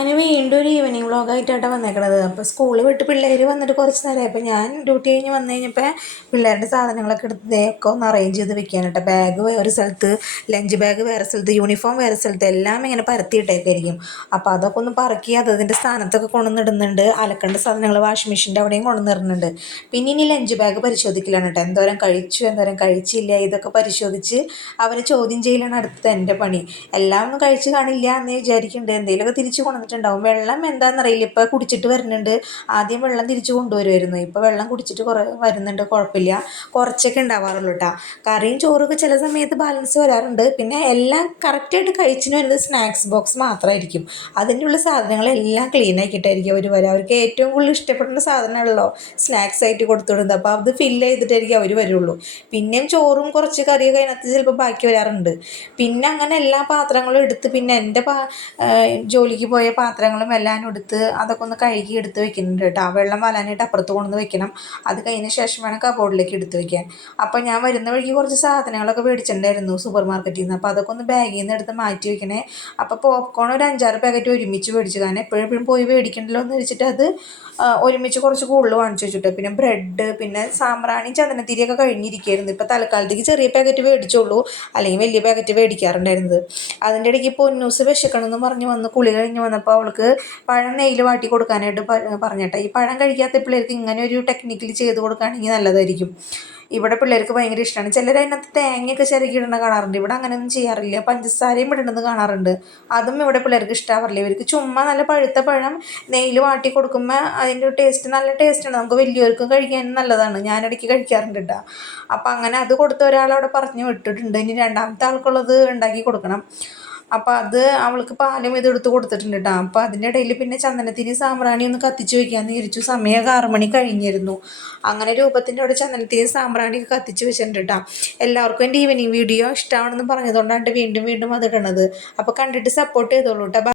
അങ്ങനെ വീണ്ടും ഒരു ഈവനിങ് വ്ളോഗായിട്ടാണ് വന്നേക്കണത്. അപ്പോൾ സ്കൂളിൽ വിട്ട് പിള്ളേർ വന്നിട്ട് കുറച്ച് നേരമായി. അപ്പോൾ ഞാൻ ഡ്യൂട്ടി കഴിഞ്ഞ് വന്നു കഴിഞ്ഞപ്പോൾ പിള്ളേരുടെ സാധനങ്ങളൊക്കെ എടുത്ത് ഒക്കെ ഒന്ന് അറേഞ്ച് ചെയ്ത് വെക്കാനായിട്ട്. ബാഗ് വേറെ സ്ഥലത്ത്, ലഞ്ച് ബാഗ് വേറെ സ്ഥലത്ത്, യൂണിഫോം വേറെ സ്ഥലത്ത്, എല്ലാം ഇങ്ങനെ പരത്തിയിട്ടേക്കായിരിക്കും. അപ്പോൾ അതൊക്കെ ഒന്ന് പറക്കി അതിൻ്റെ സ്ഥാനത്തൊക്കെ കൊണ്ടുവന്നിടുന്നുണ്ട്. അലക്കേണ്ട സാധനങ്ങൾ വാഷിംഗ് മെഷീൻ്റെ അവിടെയും കൊണ്ടുവന്നിടുന്നുണ്ട്. പിന്നെ ഇനി ലഞ്ച് ബാഗ് പരിശോധിക്കലാണ് കേട്ടോ. എന്തോരം കഴിച്ചു, എന്തോരം കഴിച്ചില്ല, ഇതൊക്കെ പരിശോധിച്ച് അവരെ ചോദ്യം ചെയ്യലാണ് അടുത്തത് എൻ്റെ പണി. എല്ലാം ഒന്നും കഴിച്ച് കാണില്ല എന്ന് വിചാരിക്കുന്നുണ്ട്. എന്തെങ്കിലുമൊക്കെ തിരിച്ച് കൊണ്ടുവന്നിട്ടുണ്ടാവും. വെള്ളം എന്താണെന്നറിയില്ല, ഇപ്പോൾ കുടിച്ചിട്ട് വരുന്നുണ്ട്. ആദ്യം വെള്ളം തിരിച്ച് കൊണ്ടുവരുമായിരുന്നു, ഇപ്പോൾ വെള്ളം കുടിച്ചിട്ട് കുറേ വരുന്നുണ്ട്. കുഴപ്പമില്ല, കുറച്ചൊക്കെ ഉണ്ടാവാറുള്ളൂ കേട്ടോ. കറിയും ചോറൊക്കെ ചില സമയത്ത് ബാലൻസ് വരാറുണ്ട്. പിന്നെ എല്ലാം കറക്റ്റായിട്ട് കഴിച്ചിന് വരുന്നത് സ്നാക്സ് ബോക്സ് മാത്രമായിരിക്കും. അതിൻ്റെ ഉള്ള സാധനങ്ങളെല്ലാം ക്ലീൻ ആക്കിയിട്ടായിരിക്കും അവർ വരിക. അവർക്ക് ഏറ്റവും കൂടുതൽ ഇഷ്ടപ്പെടുന്ന സാധനമാണല്ലോ സ്നാക്സ് ആയിട്ട് കൊടുത്തു വിടുന്നത്. അപ്പോൾ അത് ഫില്ല് ചെയ്തിട്ടായിരിക്കും അവർ വരുള്ളൂ. പിന്നെയും ചോറും കുറച്ച് കറിയൊക്കെ അതിനകത്ത് ചിലപ്പോൾ ബാക്കി വരാറുണ്ട്. പിന്നെ അങ്ങനെ എല്ലാ പാത്രങ്ങളും എടുത്ത്, പിന്നെ എൻ്റെ ജോലിക്ക് പോയ പാത്രങ്ങളും എല്ലാം എടുത്ത് അതൊക്കെ ഒന്ന് കഴുകി എടുത്ത് വെക്കുന്നുണ്ട് കേട്ടോ. വെള്ളം വരാനായിട്ട് അപ്പുറത്ത് കൊണ്ടുവന്ന് വെക്കണം. അത് കഴിഞ്ഞ ശേഷം വേണം കബോർഡിലേക്ക് എടുത്ത് വെക്കാൻ. അപ്പോൾ ഞാൻ വരുന്ന വഴിക്ക് കുറച്ച് സാധനങ്ങളൊക്കെ മേടിച്ചിട്ടുണ്ടായിരുന്നു സൂപ്പർ മാർക്കറ്റിൽ നിന്ന്. അപ്പോൾ അതൊക്കെ ഒന്ന് ബാഗിൽ നിന്ന് എടുത്ത് മാറ്റി വെക്കണേ. അപ്പോൾ പോപ്കോൺ ഒരു 5-6 പാക്കറ്റ് ഒരുമിച്ച് മേടിച്ചു. കാരണം എപ്പോഴും പോയി മേടിക്കണ്ടല്ലോ എന്ന് വെച്ചിട്ട് അത് ഒരുമിച്ച് കുറച്ച് കൂടുതൽ വാങ്ങിച്ചു വെച്ചിട്ട്. പിന്നെ ബ്രെഡ്, പിന്നെ സാമ്പ്രാണി, ചന്ദനത്തിരിയൊക്കെ കഴിഞ്ഞിരിക്കുകയായിരുന്നു. ഇപ്പോൾ തൽക്കാലത്തേക്ക് ചെറിയ പാക്കറ്റ് മേടിച്ചോളൂ, അല്ലെങ്കിൽ വലിയ പാക്കറ്റ് മേടിക്കാറുണ്ടായിരുന്നത്. അതിൻ്റെ ഇടയ്ക്ക് പൊന്നൂസ് വിശക്കണമെന്ന് പറഞ്ഞ് വന്ന് കുളി കഴിഞ്ഞ് വന്നപ്പോൾ അവൾക്ക് പഴം നെയ്യിൽ വാട്ടി കൊടുക്കാനായിട്ട് പറഞ്ഞിട്ട്. ഈ പഴം കഴിക്കാത്ത പിള്ളേർക്ക് ഇങ്ങനെ ഒരു ടെക്നിക്കിൽ ചെയ്ത് കൊടുക്കുകയാണെങ്കിൽ നല്ലതായിരിക്കും. ഇവിടെ പിള്ളേർക്ക് ഭയങ്കര ഇഷ്ടമാണ്. ചിലർ അതിനകത്ത് തേങ്ങയൊക്കെ ചിരകി ഇടുന്ന കാണാറുണ്ട്. ഇവിടെ അങ്ങനെയൊന്നും ചെയ്യാറില്ല. പഞ്ചസാരയും ഇടുന്നത് കാണാറുണ്ട്. അതും ഇവിടെ പിള്ളേർക്ക് ഇഷ്ടാവാറില്ല. ഇവർക്ക് ചുമ്മാ നല്ല പഴുത്ത പഴം നെയ്യിൽ വാട്ടി കൊടുക്കുമ്പോൾ അതിൻ്റെ ടേസ്റ്റ് നല്ല ടേസ്റ്റാണ്. നമുക്ക് വലിയവർക്കും കഴിക്കാൻ നല്ലതാണ്. ഞാനിടയ്ക്ക് കഴിക്കാറുണ്ട് കേട്ടോ. അപ്പം അങ്ങനെ അത് കൊടുത്ത ഒരാളവിടെ പറഞ്ഞു വിട്ടിട്ടുണ്ട്. ഇനി രണ്ടാമത്തെ ആൾക്കുള്ളത് ഉണ്ടാക്കി കൊടുക്കണം. അപ്പോൾ അത് അവൾക്ക് പാലും ഇതെടുത്ത് കൊടുത്തിട്ടുണ്ട് കേട്ടോ. അപ്പോൾ അതിൻ്റെ ഇടയിൽ പിന്നെ ചന്ദനത്തിരി സാമ്പ്രാണി ഒന്ന് കത്തിച്ച് വയ്ക്കാമെന്ന് വിചാരിച്ചു. സമയം 6 മണി കഴിഞ്ഞിരുന്നു. അങ്ങനെ രൂപത്തിൻ്റെ അവിടെ ചന്ദനത്തിരി സാമ്പ്രാണി കത്തിച്ച് വെച്ചിട്ടുണ്ട് കേട്ടോ. എല്ലാവർക്കും എൻ്റെ ഈവനിങ് വീഡിയോ ഇഷ്ടമാണെന്ന് പറഞ്ഞതുകൊണ്ടാണ് വീണ്ടും അത് ഇടണത്. അപ്പോൾ കണ്ടിട്ട് സപ്പോർട്ട് ചെയ്തോളൂ കേട്ടോ.